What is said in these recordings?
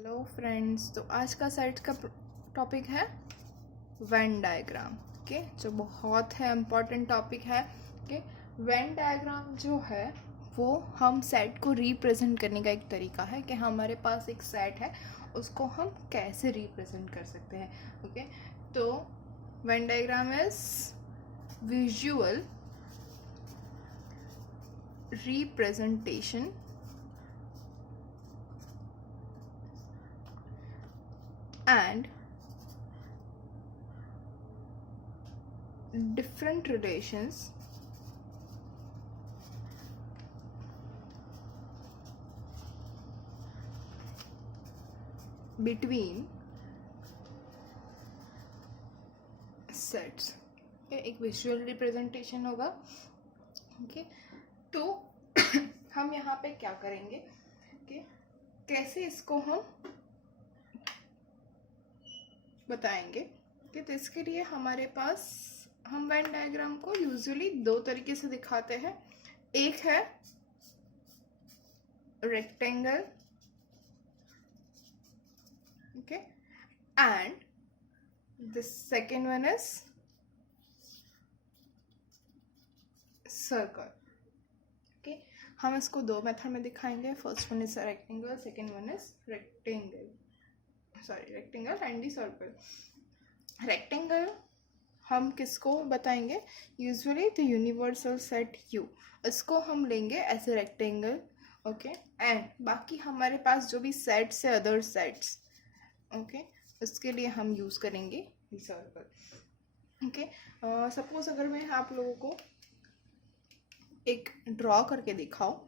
Hello friends, तो आज का सेट का टॉपिक है वेन डायग्राम। ओके, जो बहुत है इम्पॉर्टेंट टॉपिक है। ओके, वेन डायग्राम जो है वो हम सेट को रिप्रेजेंट करने का एक तरीका है कि हमारे पास एक सेट है, उसको हम कैसे रिप्रेजेंट कर सकते हैं। ओके, तो Venn diagram is visual representation and different relations between sets। एक विजुअल रिप्रेजेंटेशन होगा। ओके, तो हम यहाँ पे क्या करेंगे कि कैसे इसको हम बताएंगे कि तो इसके लिए हमारे पास हम वेन डायग्राम को यूजुअली दो तरीके से दिखाते हैं। एक है rectangle, okay, and the second one is circle. Okay, हम इसको दो मेथड में दिखाएंगे। First one is rectangle, second one is rectangle and the circle. Rectangle हम किसको बताएंगे? Usually the universal set U, इसको हम लेंगे as a rectangle. Okay, and बाकी हमारे पास जो भी सेट्स है, अदर सेट्स, ओके, उसके लिए हम यूज करेंगे सर्कल। ओके, सपोज अगर मैं आप लोगों को एक ड्रॉ करके दिखाओ,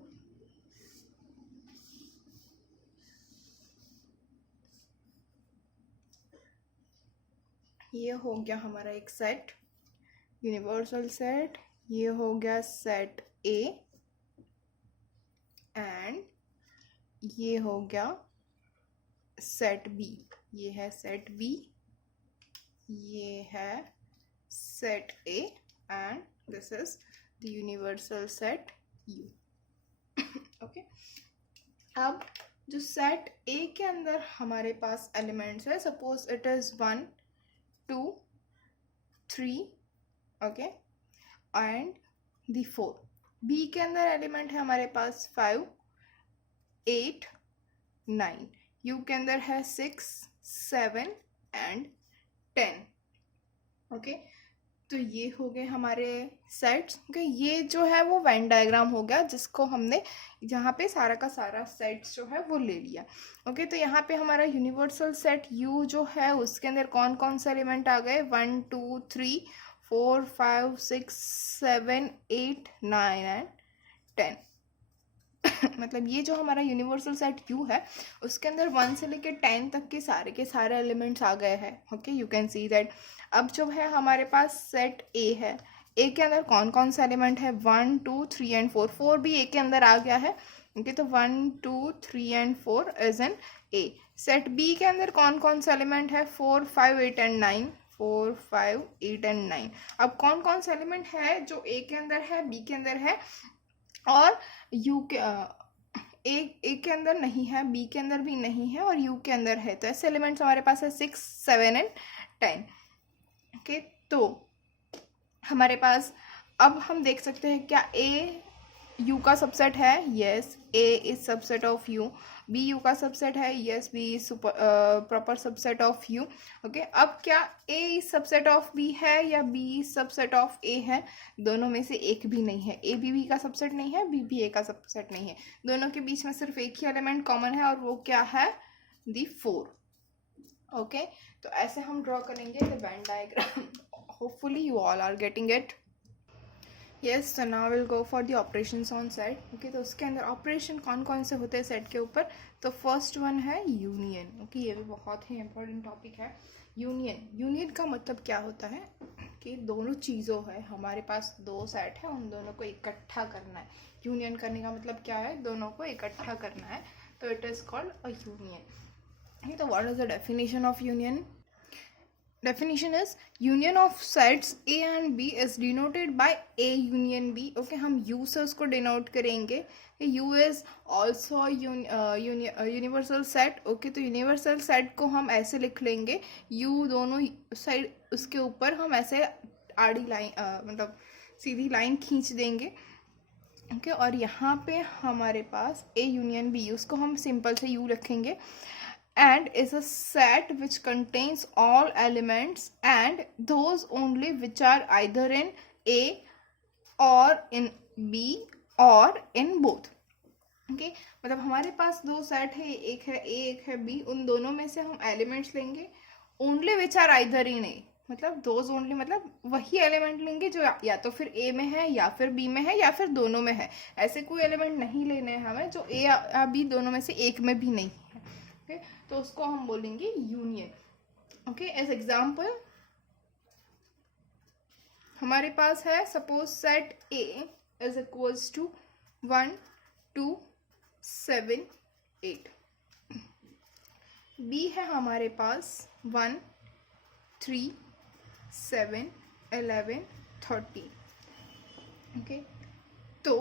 ये हो गया हमारा एक सेट, यूनिवर्सल सेट। ये हो गया सेट ए, एंड ये हो गया सेट बी। ये है सेट बी, ये है set A, and this is the universal set U. Okay, अब जो सेट ए के अंदर हमारे पास एलिमेंट्स है, suppose it is 1 2 3, okay, and the 4। B के अंदर एलिमेंट है हमारे पास 5 8 9। यू के अंदर है 6 7 एंड 10। ओके, तो ये हो गए हमारे सेट्स। ओके, ये जो है वो वेन डायग्राम हो गया, जिसको हमने यहाँ पे सारा का सारा सेट्स जो है वो ले लिया। ओके, तो यहाँ पे हमारा यूनिवर्सल सेट यू जो है उसके अंदर कौन कौन से एलिमेंट आ गए? 1 2 3 4 5 6 7 8 9 एंड 10। मतलब ये जो हमारा यूनिवर्सल सेट यू है उसके अंदर 1 से लेकर 10 तक के सारे एलिमेंट्स आ गए हैं। Okay, you can see that. अब जो है हमारे पास सेट ए है, ए के अंदर कौन कौन सा एलिमेंट है? 1 2 3 एंड 4। 4 भी ए के अंदर आ गया है। ओके, तो 1 2 3 and 4 is an A. Set B के अंदर कौन कौन सा एलिमेंट है? 4 5 8 एंड 9। 4 5 8 एंड 9। अब कौन कौन सा एलिमेंट है जो ए के अंदर है, बी के अंदर है और यू के ए के अंदर नहीं है, बी के अंदर भी नहीं है और यू के अंदर है? तो ऐसे एलिमेंट्स हमारे पास है 6 7 एंड 10। ओके, तो हमारे पास अब हम देख सकते हैं क्या ए यू का सबसेट है? Yes, A is subset of U. B U का सबसेट है? Yes, B is proper subset of U. Okay, अब क्या A is subset of B है या B is subset of A है? दोनों में से एक भी नहीं है। ए बी का सबसेट नहीं है, बी भी ए का सबसेट नहीं है। दोनों के बीच में सिर्फ एक ही एलिमेंट कॉमन है और वो क्या है? दी 4। ओके, तो ऐसे हम ड्रॉ करेंगे the Venn diagram. Hopefully you all are getting it. Yes, तो now will go for the operations on set. Okay, तो उसके अंदर ऑपरेशन कौन कौन से होते हैं सेट के ऊपर? तो फर्स्ट वन है यूनियन। ओके, ये भी बहुत ही इंपॉर्टेंट टॉपिक है। यूनियन, यूनियन का मतलब क्या होता है कि दोनों चीज़ों है, हमारे पास दो सेट है, उन दोनों को इकट्ठा करना है। यूनियन करने का मतलब क्या है? दोनों को इकट्ठा करना है, तो it is called a union. तो what is the definition of union? definition is union of sets A and B is denoted by A union B. Okay, हम U से उसको denote करेंगे. U is also universal set. Okay, तो universal set को हम ऐसे लिख लेंगे, U दोनों साइड उसके ऊपर हम ऐसे आड़ी लाइन मतलब सीधी लाइन खींच देंगे. ओके और यहाँ पे हमारे पास A यूनियन B, उसको हम सिंपल से U रखेंगे. And is a set which contains all elements and those only which are either in A or in B or in both. Okay, मतलब हमारे पास दो सेट है, एक है A एक है B. उन दोनों में से हम एलिमेंट्स लेंगे only which are either in A, मतलब those only मतलब वही एलिमेंट लेंगे जो या तो फिर A में है या फिर B में है या फिर दोनों में है. ऐसे कोई एलिमेंट नहीं लेने हैं हमें जो A या B दोनों में से एक में भी नहीं है. Okay, तो उसको हम बोलेंगे यूनियन. ओके, एज एग्जाम्पल हमारे पास है suppose set A is equals to 1 2 7 8. B है हमारे पास 1 3 7 11 13. ओके, तो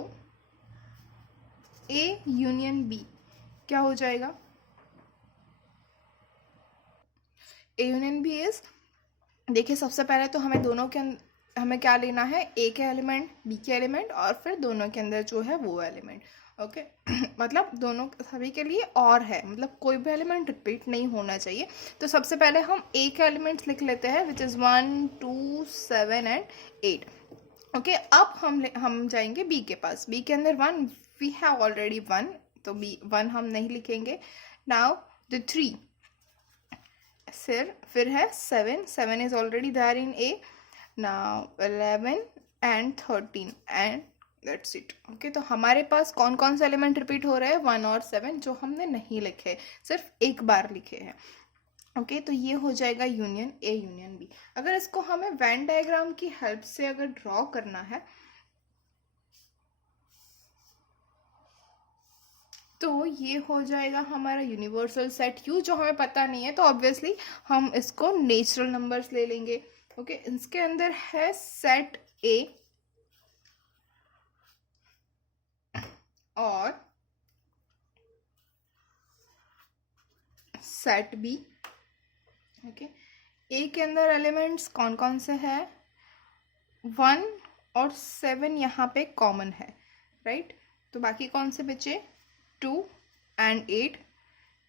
A यूनियन B क्या हो जाएगा? A यूनियन B इज, देखिए सबसे पहले तो हमें दोनों के हमें क्या लेना है, A के एलिमेंट B के एलिमेंट और फिर दोनों के अंदर जो है वो एलिमेंट. ओके मतलब दोनों सभी के लिए और है, मतलब कोई भी एलिमेंट रिपीट नहीं होना चाहिए. तो सबसे पहले हम A के एलिमेंट्स लिख लेते हैं विच इज़ 1 2 7 एंड 8. ओके, अब हम जाएंगे B के पास. B के अंदर 1 वी हैव ऑलरेडी 1, तो B 1 हम नहीं लिखेंगे. नाउ द 3, फिर है 7 is already there in A. Now 11 and 13 and that's it. Okay, तो हमारे पास कौन कौन से एलिमेंट रिपीट हो रहे हैं, 1 और 7, जो हमने नहीं लिखे, सिर्फ एक बार लिखे हैं. ओके, तो ये हो जाएगा यूनियन A यूनियन B. अगर इसको हमें वेन डायग्राम की हेल्प से अगर ड्रॉ करना है तो ये हो जाएगा हमारा यूनिवर्सल सेट U. जो हमें पता नहीं है तो ऑब्वियसली हम इसको नेचुरल नंबर्स ले लेंगे. ओके, इसके अंदर है सेट A और सेट B. ओके, A के अंदर एलिमेंट्स कौन कौन से हैं, 1 और 7 यहाँ पे कॉमन है, राइट. तो बाकी कौन से बचे, 2 एंड 8.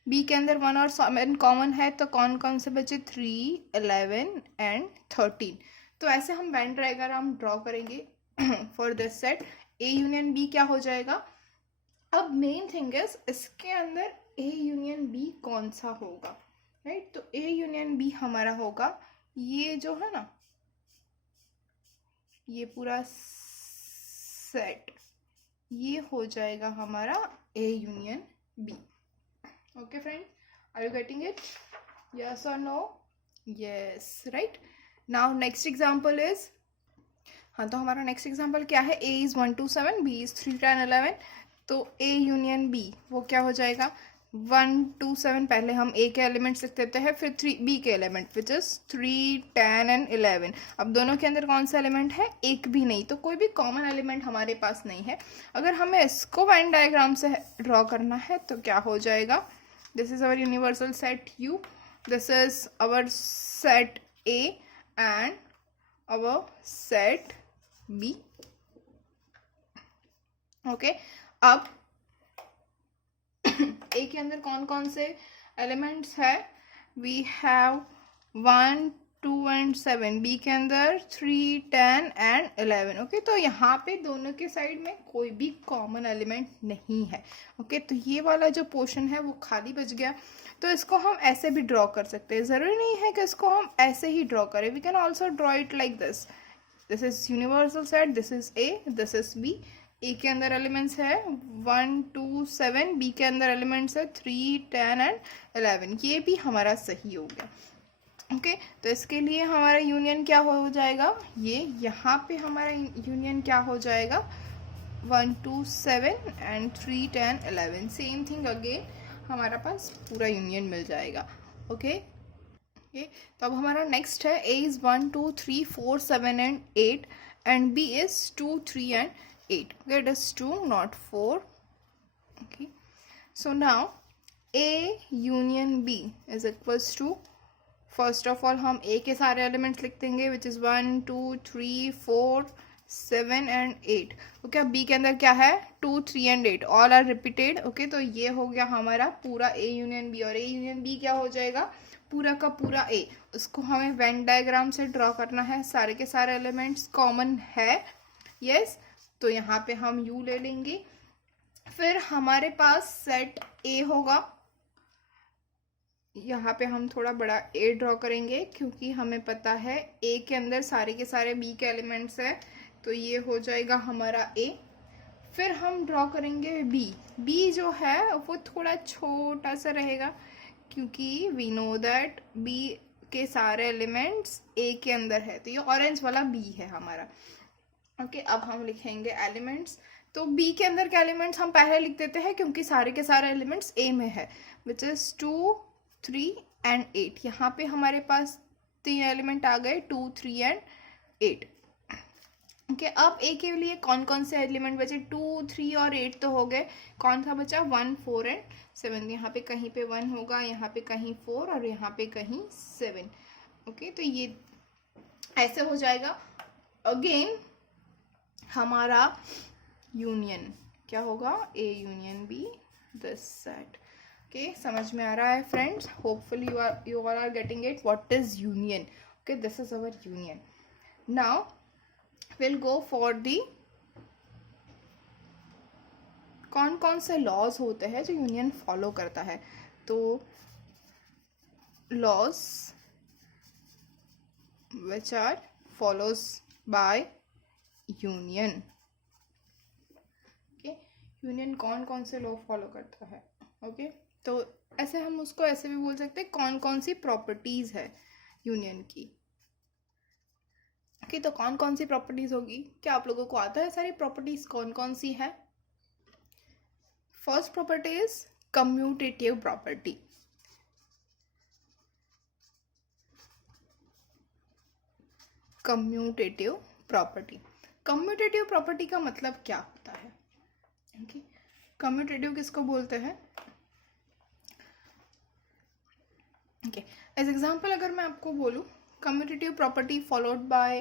B के अंदर 1 और 7 कॉमन है, तो कौन कौन से बचे, 3 11 एंड 13. तो ऐसे हम वेन डायग्राम ड्रॉ करेंगे for this set. A union B क्या हो जाएगा. अब मेन थिंग इज इसके अंदर A यूनियन B कौन सा होगा, राइट. तो A यूनियन B हमारा होगा ये जो है ना, ये पूरा सेट, ये हो जाएगा हमारा A union B. Okay friend, are you getting it, yes और no? Yes, right. Now next example is, हाँ तो हमारा नेक्स्ट एग्जाम्पल क्या है, A इज 1 2 7, B इज 3 10 11. तो A यूनियन B वो क्या हो जाएगा, 1 2 7 पहले हम A के एलिमेंट्स लिख देते हैं, फिर 3 B के एलिमेंट विच इज 3 10 एंड 11. अब दोनों के अंदर कौन सा एलिमेंट है, एक भी नहीं, तो कोई भी कॉमन एलिमेंट हमारे पास नहीं है. अगर हमें इसको वेन डायग्राम से ड्रॉ करना है तो क्या हो जाएगा, this is our universal set U, this is our set A and our set B. Okay, अब A के अंदर कौन कौन से एलिमेंट्स है, वी हैव 1 2 एंड 7. B के अंदर 3 10 एंड 11. ओके, तो यहाँ पे दोनों के साइड में कोई भी कॉमन एलिमेंट नहीं है. ओके, तो ये वाला जो पोर्शन है वो खाली बच गया. तो इसको हम ऐसे भी ड्रॉ कर सकते हैं, ज़रूरी नहीं है कि इसको हम ऐसे ही ड्रॉ करें. We can also draw it like this. This is universal set, this is A, this is B. A के अंदर एलिमेंट्स है 1 2 7, B के अंदर एलिमेंट्स है 3 10 एंड 11. ये भी हमारा सही हो गया. ओके, तो इसके लिए हमारा यूनियन क्या हो जाएगा, ये यहाँ पे हमारा यूनियन क्या हो जाएगा, 1 2 7 एंड 3 10 11. सेम थिंग अगेन हमारा पास पूरा यूनियन मिल जाएगा. ओके, ओके, तो अब हमारा नेक्स्ट है A is 1 2 3 4 7 and 8 and B is 2 3 and 8. Okay, it is 2 not 4. Okay, so now A union B is equals to, first of all हम A के सारे एलिमेंट्स लिख देंगे विच इज़ 1 2 3 4 7 एंड 8. ओके, अब B के अंदर क्या है 2 3 and 8 all are repeated. Okay, तो ये हो गया हमारा पूरा A यूनियन B, और A यूनियन B क्या हो जाएगा पूरा का पूरा A. उसको हमें वेन डायग्राम से ड्रॉ करना है. सारे के सारे एलिमेंट्स कॉमन है. यस, तो यहाँ पे हम U ले लेंगे. फिर हमारे पास सेट A होगा. यहाँ पे हम थोड़ा बड़ा A ड्रॉ करेंगे क्योंकि हमें पता है A के अंदर सारे के सारे B के एलिमेंट्स हैं, तो ये हो जाएगा हमारा A. फिर हम ड्रॉ करेंगे B. B जो है वो थोड़ा छोटा सा रहेगा क्योंकि वी नो दैट B के सारे एलिमेंट्स A के अंदर है, तो ये ऑरेंज वाला B है हमारा. ओके, अब हम लिखेंगे एलिमेंट्स. तो B के अंदर के एलिमेंट्स हम पहले लिख देते हैं क्योंकि सारे के सारे एलिमेंट्स A में है विच इज़ 2 3 एंड 8. यहाँ पे हमारे पास 3 एलिमेंट आ गए 2 3 एंड 8. ओके, अब A के लिए कौन कौन से एलिमेंट बचे 2 3 और 8 तो हो गए. कौन सा बचा 1 4 एंड 7. यहाँ पे कहीं पे 1 होगा, यहाँ पे कहीं 4 और यहाँ पे कहीं 7. ओके, तो ये ऐसे हो जाएगा. अगेन हमारा यूनियन क्या होगा A union B this set. Okay, समझ में आ रहा है friends? Hopefully you all are getting it. What is union? Okay, this is our union. Now we'll go for the कौन कौन से लॉज होते हैं जो यूनियन फॉलो करता है. तो laws which are follows by union. Okay, union कौन कौन से लॉ फॉलो करता है. ओके, तो ऐसे हम उसको ऐसे भी बोल सकते हैं कौन कौन सी प्रॉपर्टीज है यूनियन की. ओके, तो कौन कौन सी प्रॉपर्टीज होगी, क्या आप लोगों को आता है सारी प्रॉपर्टीज कौन कौन सी है. First property is commutative property. Commutative property. Commutative property का मतलब क्या होता है. ओके, कम्यूटेटिव किसको बोलते हैं. ओके, एज एग्जाम्पल अगर मैं आपको बोलूँ commutative property followed by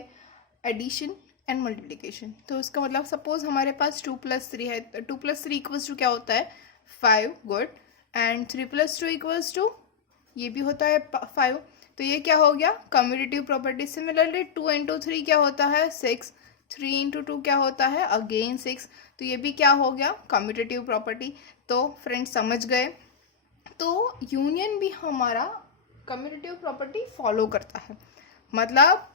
addition and multiplication, तो इसका मतलब सपोज हमारे पास 2 + 3 है. 2 + 3 इक्वल्स टू क्या होता है 5. गुड. एंड 3 + 2 इक्वल्स टू ये भी होता है 5. तो ये क्या हो गया कम्यूटेटिव प्रॉपर्टी. सिमिलरली 2 × 3 क्या होता है 6. 3 × 2 क्या होता है अगेन 6. तो ये भी क्या हो गया कम्यूटेटिव प्रॉपर्टी. तो फ्रेंड्स समझ गए. तो यूनियन भी हमारा कम्यूटेटिव प्रॉपर्टी फॉलो करता है. मतलब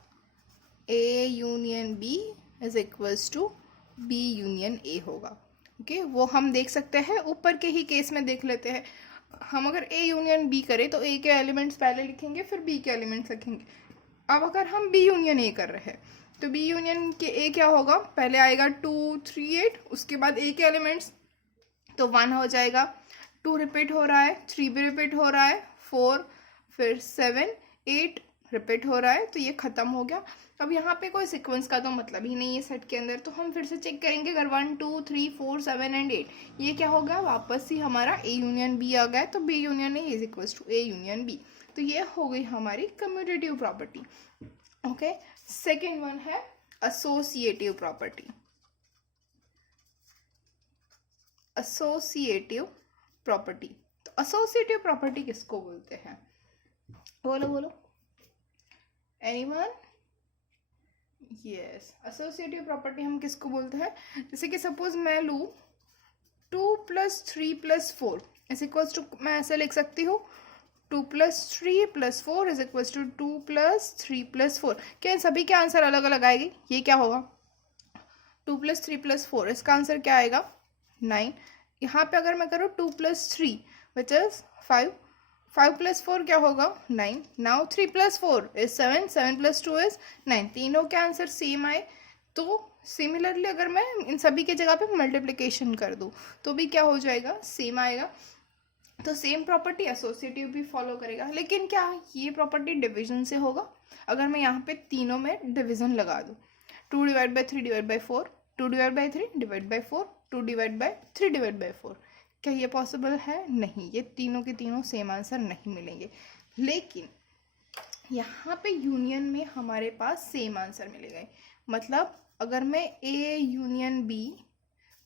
A union B is equals to B union A होगा. ओके, वो हम देख सकते हैं ऊपर के ही केस में देख लेते हैं. हम अगर A यूनियन B करें तो A के एलिमेंट्स पहले लिखेंगे फिर B के एलिमेंट्स लिखेंगे. अब अगर हम B यूनियन A कर रहे हैं तो B यूनियन के A क्या होगा पहले आएगा 2 3 8, उसके बाद A के एलिमेंट्स तो 1 हो जाएगा. 2 रिपीट हो रहा है, 3 भी रिपीट हो रहा है, 4 फिर 7 8 रिपीट हो रहा है, तो ये खत्म हो गया. अब यहाँ पे कोई सीक्वेंस का तो मतलब ही नहीं है सेट के अंदर, तो हम फिर से चेक करेंगे अगर 1 2 3 4 7 एंड 8 ये क्या होगा वापस ही हमारा A यूनियन B आ गया. तो B union A is equals to A union B. तो ये हो गई हमारी commutative property. Okay, second one है एसोसिएटिव प्रॉपर्टी. Associative property. तो एसोसिएटिव प्रॉपर्टी किसको बोलते हैं बोलो बोलो एनीवन. यस, एसोसिएटिव प्रॉपर्टी हम किसको बोलते हैं. जैसे कि सपोज मैं लूँ 2 + 3 + 4 इज इक्वल्स टू, मैं ऐसे लिख सकती हूँ 2 + 3 + 4 इज इक्वल्स टू 2 + 3 + 4. क्या इन सभी के आंसर अलग अलग आएगी. ये क्या होगा 2 + 3 + 4, इसका आंसर क्या आएगा 9. यहाँ पे अगर मैं करूँ 2 + 3 विच इज 5. 5 + 4 क्या होगा 9. Now 3 + 4 is 7. 7 + 2 इज 9. तीनों के आंसर सेम आए. तो सिमिलरली अगर मैं इन सभी के जगह पे मल्टीप्लिकेशन कर दूँ तो भी क्या हो जाएगा सेम आएगा. तो सेम प्रॉपर्टी एसोसिएटिव भी फॉलो करेगा, लेकिन क्या ये प्रॉपर्टी डिवीजन से होगा? अगर मैं यहाँ पे तीनों में डिवीजन लगा दूँ, 2 divide by 3 divide by 4, 2 divide by 3 divide by 4, 2 divide by 3 divide by 4, क्या ये पॉसिबल है? नहीं, ये तीनों के तीनों सेम आंसर नहीं मिलेंगे। लेकिन यहाँ पे यूनियन में हमारे पास सेम आंसर मिलेगा। मतलब अगर मैं ए यूनियन बी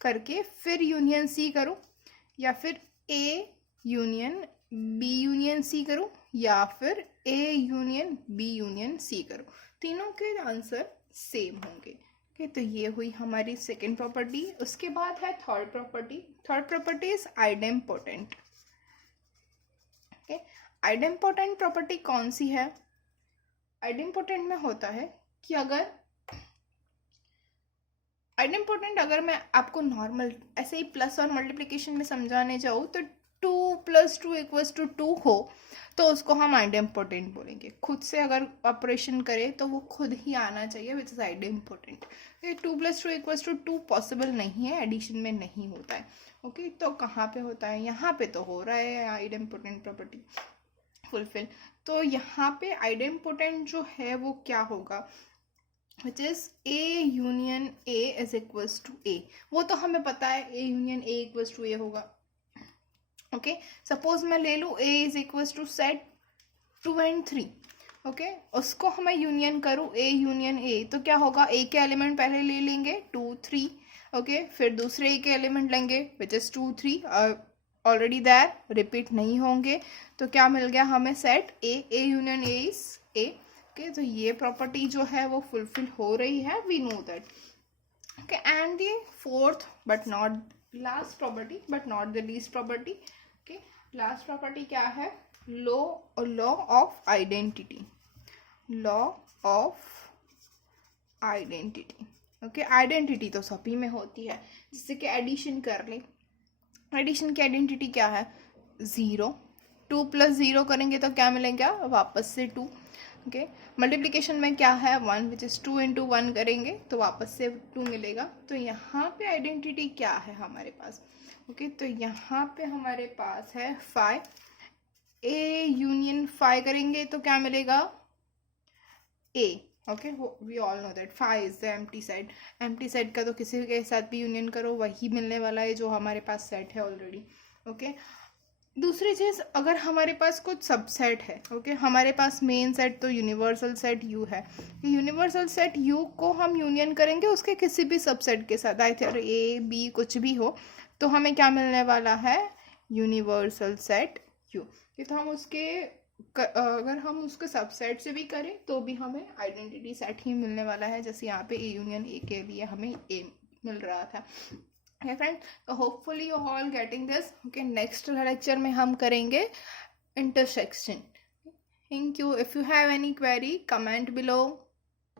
करके फिर यूनियन सी करूँ, या फिर A union B union C करूँ, या फिर A union B union C करूँ, तीनों के आंसर सेम होंगे। ओके, तो ये हुई हमारी सेकेंड प्रॉपर्टी। उसके बाद है third property. Third property is idempotent. Okay, idempotent property कौन सी है? आइडेम्पोटेंट में होता है कि अगर मैं आपको नॉर्मल ऐसे ही प्लस और मल्टीप्लिकेशन में समझाने जाऊँ तो 2 + 2 = 2 हो तो उसको हम आइडेम्पोटेंट बोलेंगे। खुद से अगर ऑपरेशन करें तो वो खुद ही आना चाहिए, विच इज़ आइडेम्पोटेंट। 2 + 2 = 2 पॉसिबल नहीं है, एडिशन में नहीं होता है। ओके, तो कहाँ पे होता है? यहाँ पे तो हो रहा है आइडेम्पोटेंट प्रॉपर्टी फुलफिल। तो यहाँ पे आइडेम्पोटेंट जो है वो क्या होगा? Which is A union A is equals to A. वो तो हमें पता है A union A equals to A होगा। ओके, सपोज मैं ले लूँ A is equals to set 2 and 3। Okay, उसको हमें यूनियन करूँ ए यूनियन ए, तो क्या होगा? ए के एलिमेंट पहले ले लेंगे 2 3। ओके, फिर दूसरे ए के एलिमेंट लेंगे which is 2 3, already there, repeat नहीं होंगे। तो क्या मिल गया हमें? Set A union A is A. Okay, तो ये प्रॉपर्टी जो है वो फुलफिल हो रही है, we know that. Okay, and the fourth but not last property, but not the least property. Okay, last property क्या है? Law of identity. Law of identity. Okay, identity तो सभी में होती है, जिससे कि एडिशन कर ले। एडिशन की आइडेंटिटी क्या है? 0। 2 + 0 करेंगे तो क्या मिलेगा? वापस से 2। ओके, मल्टीप्लिकेशन में क्या है? 1, विच इज़ 2 × 1 करेंगे तो वापस से 2 मिलेगा। तो यहाँ पे आइडेंटिटी क्या है हमारे पास? ओके, तो यहाँ पे हमारे पास है 5। ए यूनियन 5 करेंगे तो क्या मिलेगा? A. Okay, we all know that 5 is the empty set. Empty set का तो किसी के साथ भी यूनियन करो वही मिलने वाला है जो हमारे पास सेट है ऑलरेडी। ओके, दूसरी चीज़, अगर हमारे पास कुछ सबसेट है, ओके, हमारे पास मेन सेट तो यूनिवर्सल सेट यू है। यूनिवर्सल सेट यू को हम यूनियन करेंगे उसके किसी भी सबसेट के साथ, आइदर ए बी कुछ भी हो, तो हमें क्या मिलने वाला है? Universal set you. तो हम उसके अगर हम उसके सबसेट से भी करें तो भी हमें आइडेंटिटी सेट ही मिलने वाला है, जैसे यहाँ पे ए यूनियन ए के लिए हमें ए मिल रहा था। Okay friend, so hopefully you all getting this. Okay, next lecture में हम करेंगे intersection. Thank you. If you have any query, comment below.